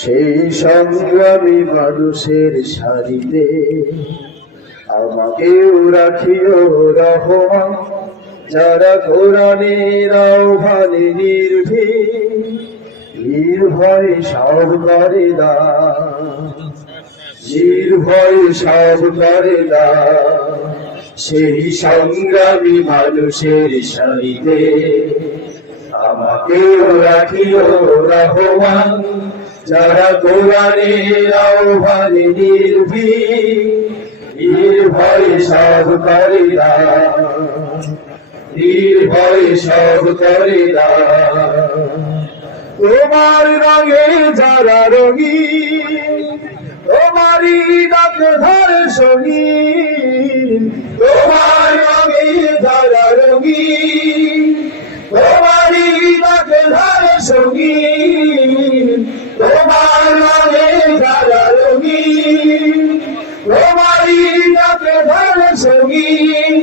সেই সংগ্রামী মানুষের সারিতে আমাকেও রাখিও রহমান, যারা কোরআনের আহ্বানে নির্ভয় সব করে দান, নির্ভয় সব করে দান। সেই সংগ্রামী মানুষের সারিতে আমাকেও রাখিও রহমান, যারা কোরআনের আহ্বানে নির্ভয় সব করে দান, নির্ভয় সব করে দান। তোমার রঙে যারা রঙিন, তোমারই ডাক ধরে সঙ্গীন। তোমার রঙে যারা রঙিন, তোমারই ডাক ধরে সঙ্গীন। তোমার রঙে যারা রঙিন, তোমারই ডাক ধরে সঙ্গীন।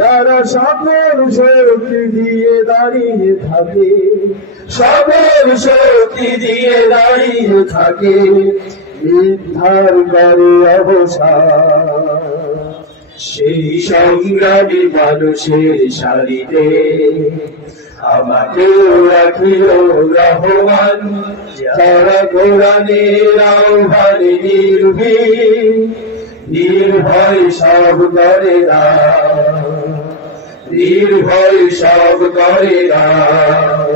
যারা সকল শক্তি দিয়ে দাঁড়িয়ে থাকে, সকল শক্তি দিয়ে দাঁড়িয়ে থাকে, উদ্ধার করে অবসান। সেই সংগ্রামী মানুষের সারিতে আমাকেও রাখিও রহমান, যারা কোরআনের আহ্বানে নির্ভয় সব করে দান, নির্ভয় সব করে দান।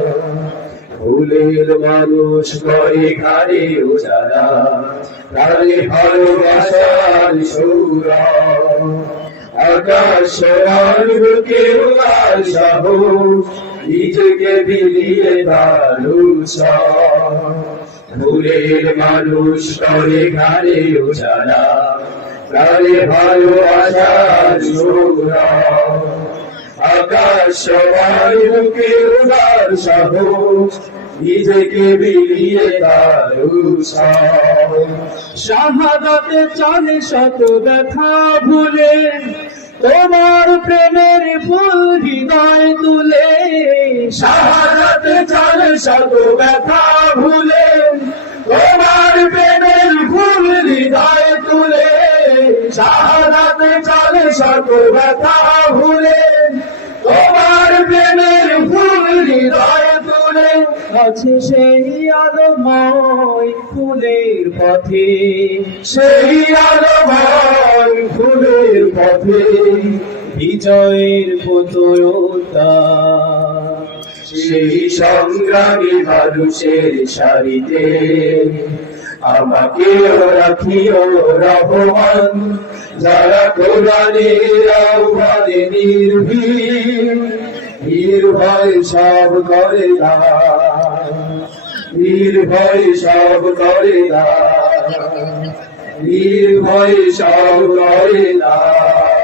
ফুলের মানুষ করে ঘাড়ে উজালা, তারে ভালোবাসার সুরা। আকাশ আর বুকে উড়ার সাহস, নিজেকে বিলিয়ে দারুসা। ফুলের মানুষ করে ঘাড়ে উজালা, তারে ভালোবাসার সুরা। আকাশ আর বুকে উড়ার সাহস, নিজেকে বিলিয়ে দারুসা। শাহাদাতে চলে শত ব্যথা ভুলে, তোমার প্রেমের ফুল হৃদয় তুলে। শাহাদাতে চলে শত ব্যথা ভুলে, তোমার প্রেমের ফুল হৃদয় তুলে। শাহাদাতে চলে শত ব্যথা ভুলে, তোমার প্রেমের ফুল হৃদয় তুলে। আছে সেই আলোময় ফুলের পথে, সেই আলোময় ফুলের পথে বিজয়ের পতাকা। সেই সংগ্রামী মানুষের সারিতে আমাকেও রাখিও রহমান, যারা কোরআনের আহ্বানে নির্ভয় সব করে দান, নির্ভয় সব করে দান, নির্ভয় সব করে দান।